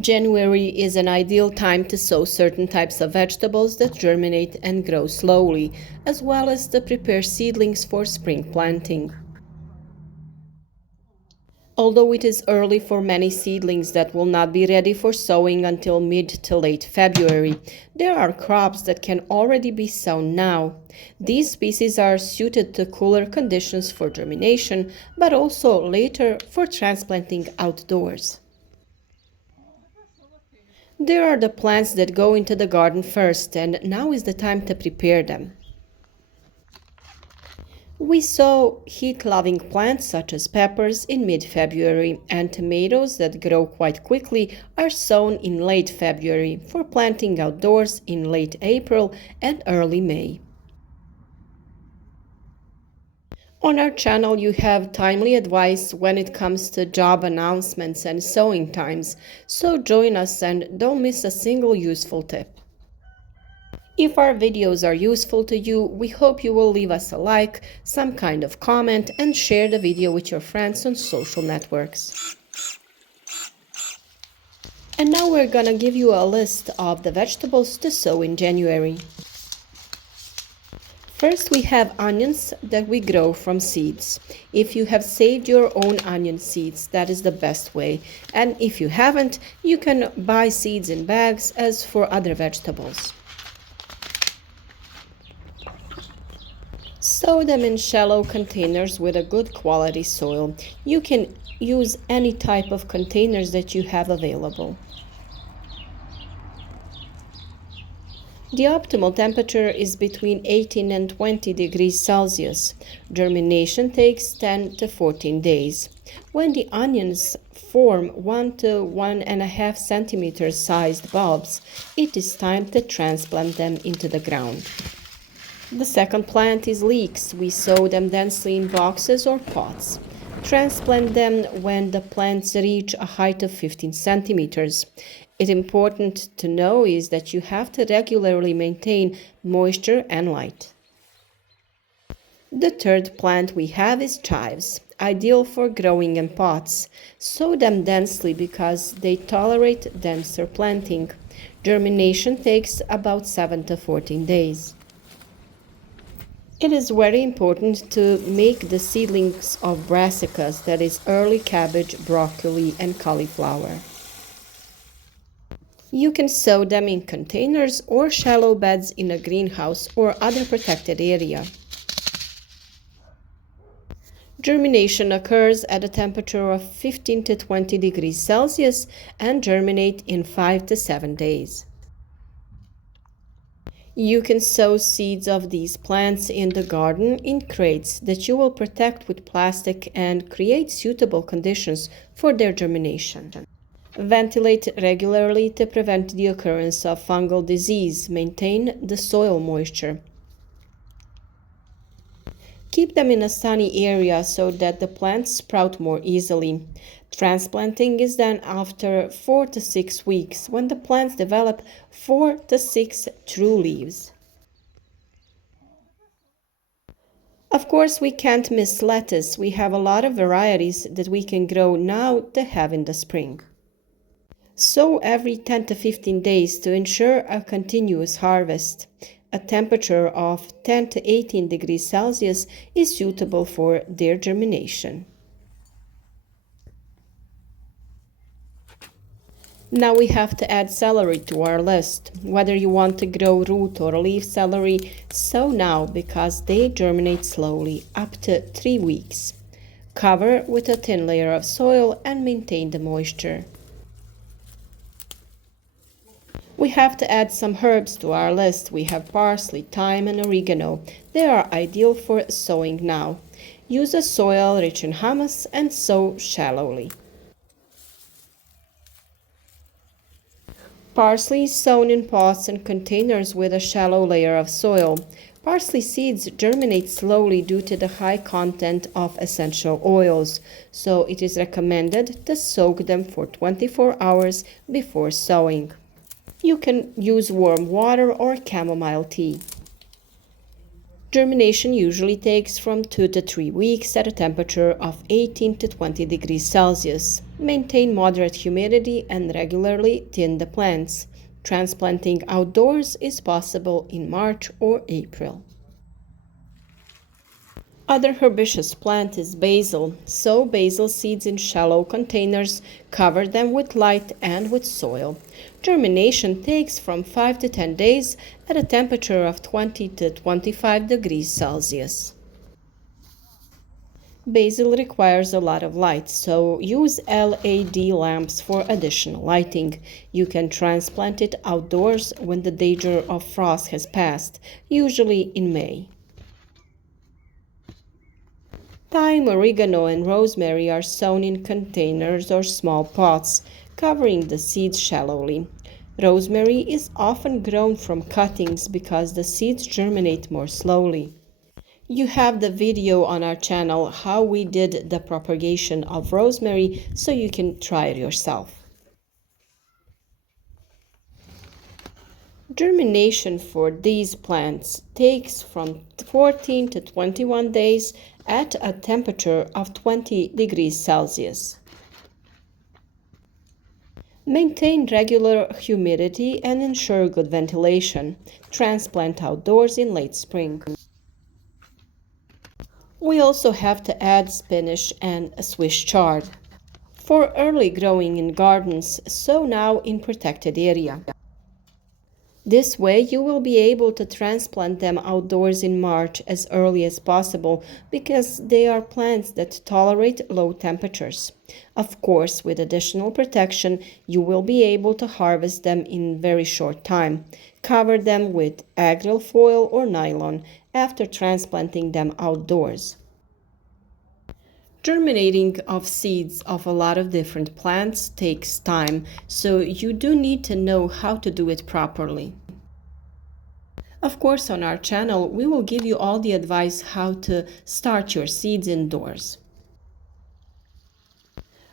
January is an ideal time to sow certain types of vegetables that germinate and grow slowly, as well as to prepare seedlings for spring planting. Although it is early for many seedlings that will not be ready for sowing until mid to late February, there are crops that can already be sown now. These species are suited to cooler conditions for germination, but also later for transplanting outdoors. There are the plants that go into the garden first, and now is the time to prepare them. We sow heat-loving plants such as peppers in mid-February, and tomatoes that grow quite quickly are sown in late February for planting outdoors in late April and early May. On our channel you have timely advice when it comes to job announcements and sowing times, so join us and don't miss a single useful tip. If our videos are useful to you, we hope you will leave us a like, some kind of comment, and share the video with your friends on social networks. And now we're gonna give you a list of the vegetables to sow in January. First, we have onions that we grow from seeds. If you have saved your own onion seeds, that is the best way. And if you haven't, you can buy seeds in bags as for other vegetables. Sow them in shallow containers with a good quality soil. You can use any type of containers that you have available. The optimal temperature is between 18 and 20 degrees Celsius. Germination takes 10 to 14 days. When the onions form 1 to 1.5 centimeter sized bulbs, it is time to transplant them into the ground. The second plant is leeks. We sow them densely in boxes or pots. Transplant them when the plants reach a height of 15 centimeters. It's important to know is that you have to regularly maintain moisture and light. The third plant we have is chives, ideal for growing in pots. Sow them densely because they tolerate denser planting. Germination takes about 7 to 14 days. It is very important to make the seedlings of brassicas, that is early cabbage, broccoli, and cauliflower. You can sow them in containers or shallow beds in a greenhouse or other protected area. Germination occurs at a temperature of 15 to 20 degrees Celsius and germinate in 5 to 7 days. You can sow seeds of these plants in the garden in crates that you will protect with plastic and create suitable conditions for their germination. Ventilate regularly to prevent the occurrence of fungal disease. Maintain the soil moisture. Keep them in a sunny area so that the plants sprout more easily. Transplanting is done after 4 to 6 weeks when the plants develop 4 to 6 true leaves. Of course, we can't miss lettuce. We have a lot of varieties that we can grow now to have in the spring. Sow every 10 to 15 days to ensure a continuous harvest. A temperature of 10 to 18 degrees Celsius is suitable for their germination. Now we have to add celery to our list. Whether you want to grow root or leaf celery, sow now because they germinate slowly, up to 3 weeks. Cover with a thin layer of soil and maintain the moisture. We have to add some herbs to our list. We have parsley, thyme, and oregano. They are ideal for sowing now. Use a soil rich in humus and sow shallowly. Parsley is sown in pots and containers with a shallow layer of soil. Parsley seeds germinate slowly due to the high content of essential oils, so it is recommended to soak them for 24 hours before sowing. You can use warm water or chamomile tea. Germination usually takes from 2 to 3 weeks at a temperature of 18 to 20 degrees Celsius. Maintain moderate humidity and regularly thin the plants. Transplanting outdoors is possible in March or April. Other herbaceous plant is basil. Sow basil seeds in shallow containers, cover them with light and with soil. Germination takes from 5 to 10 days at a temperature of 20 to 25 degrees Celsius. Basil requires a lot of light, so use LED lamps for additional lighting. You can transplant it outdoors when the danger of frost has passed, usually in May. Thyme, oregano, and rosemary are sown in containers or small pots, covering the seeds shallowly. Rosemary is often grown from cuttings because the seeds germinate more slowly. You have the video on our channel how we did the propagation of rosemary, so you can try it yourself. Germination for these plants takes from 14 to 21 days at a temperature of 20 degrees Celsius. Maintain regular humidity and ensure good ventilation. Transplant outdoors in late spring. We also have to add spinach and Swiss chard. For early growing in gardens, sow now in protected area. This way you will be able to transplant them outdoors in March as early as possible because they are plants that tolerate low temperatures. Of course, with additional protection, you will be able to harvest them in very short time. Cover them with agar foil or nylon after transplanting them outdoors. Germinating of seeds of a lot of different plants takes time, so you do need to know how to do it properly. Of course, on our channel, we will give you all the advice how to start your seeds indoors.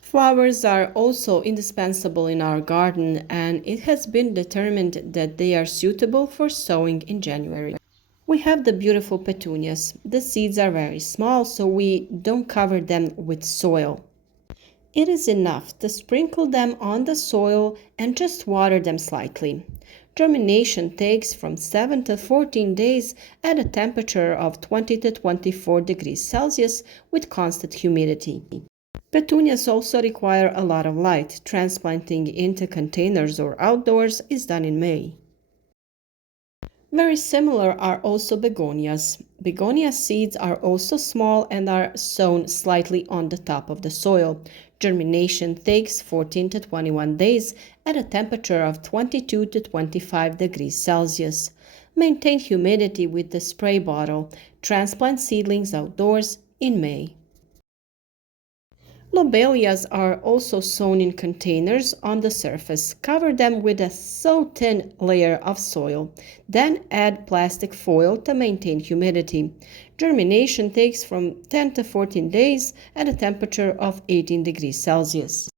Flowers are also indispensable in our garden, and it has been determined that they are suitable for sowing in January. We have the beautiful petunias. The seeds are very small, so we don't cover them with soil. It is enough to sprinkle them on the soil and just water them slightly. Germination takes from 7 to 14 days at a temperature of 20 to 24 degrees Celsius with constant humidity. Petunias also require a lot of light. Transplanting into containers or outdoors is done in May. Very similar are also begonias. Begonia seeds are also small and are sown slightly on the top of the soil. Germination takes 14 to 21 days at a temperature of 22 to 25 degrees Celsius. Maintain humidity with the spray bottle. Transplant seedlings outdoors in May. Lobelias are also sown in containers on the surface. Cover them with a so thin layer of soil. Then add plastic foil to maintain humidity. Germination takes from 10 to 14 days at a temperature of 18 degrees Celsius.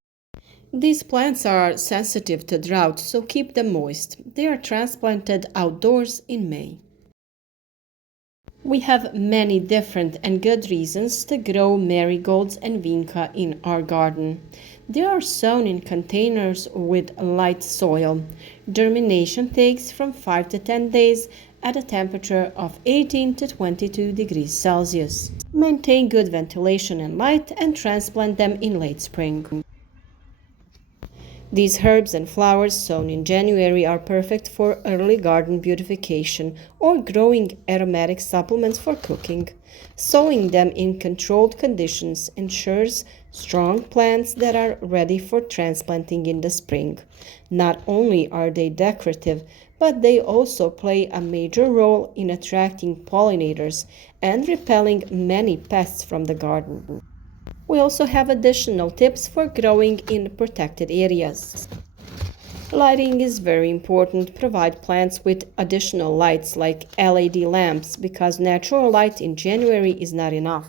These plants are sensitive to drought, so keep them moist. They are transplanted outdoors in May. We have many different and good reasons to grow marigolds and vinca in our garden. They are sown in containers with light soil. Germination takes from 5 to 10 days at a temperature of 18 to 22 degrees Celsius. Maintain good ventilation and light and transplant them in late spring. These herbs and flowers sown in January are perfect for early garden beautification or growing aromatic supplements for cooking. Sowing them in controlled conditions ensures strong plants that are ready for transplanting in the spring. Not only are they decorative, but they also play a major role in attracting pollinators and repelling many pests from the garden. We also have additional tips for growing in protected areas. Lighting is very important. Provide plants with additional lights like LED lamps because natural light in January is not enough.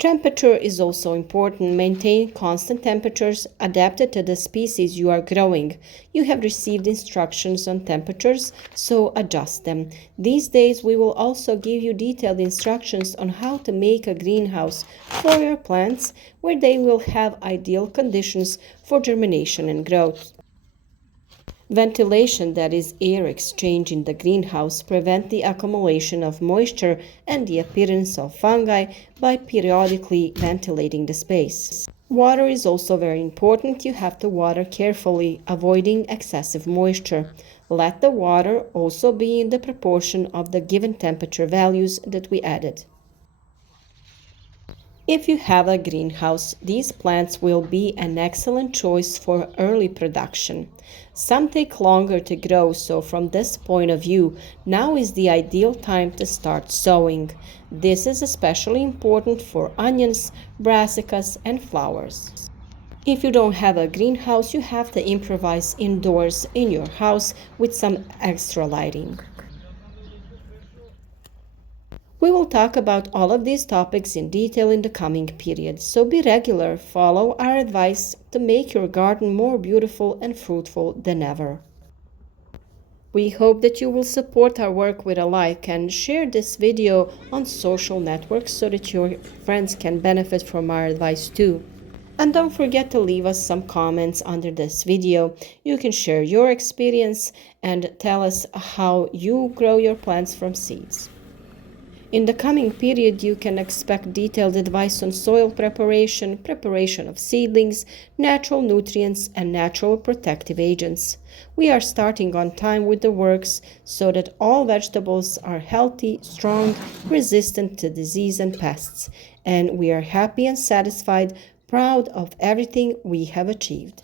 Temperature is also important. Maintain constant temperatures adapted to the species you are growing. You have received instructions on temperatures, so adjust them. These days, we will also give you detailed instructions on how to make a greenhouse for your plants where they will have ideal conditions for germination and growth. Ventilation, that is air exchange in the greenhouse, prevent the accumulation of moisture and the appearance of fungi by periodically ventilating the space. Water is also very important. You have to water carefully, avoiding excessive moisture. Let the water also be in the proportion of the given temperature values that we added. If you have a greenhouse, these plants will be an excellent choice for early production. Some take longer to grow, so from this point of view, now is the ideal time to start sowing. This is especially important for onions, brassicas, and flowers. If you don't have a greenhouse, you have to improvise indoors in your house with some extra lighting. We will talk about all of these topics in detail in the coming period, so be regular, follow our advice to make your garden more beautiful and fruitful than ever. We hope that you will support our work with a like and share this video on social networks so that your friends can benefit from our advice too. And don't forget to leave us some comments under this video. You can share your experience and tell us how you grow your plants from seeds. In the coming period, you can expect detailed advice on soil preparation, preparation of seedlings, natural nutrients, and natural protective agents. We are starting on time with the works so that all vegetables are healthy, strong, resistant to disease and pests, and we are happy and satisfied, proud of everything we have achieved.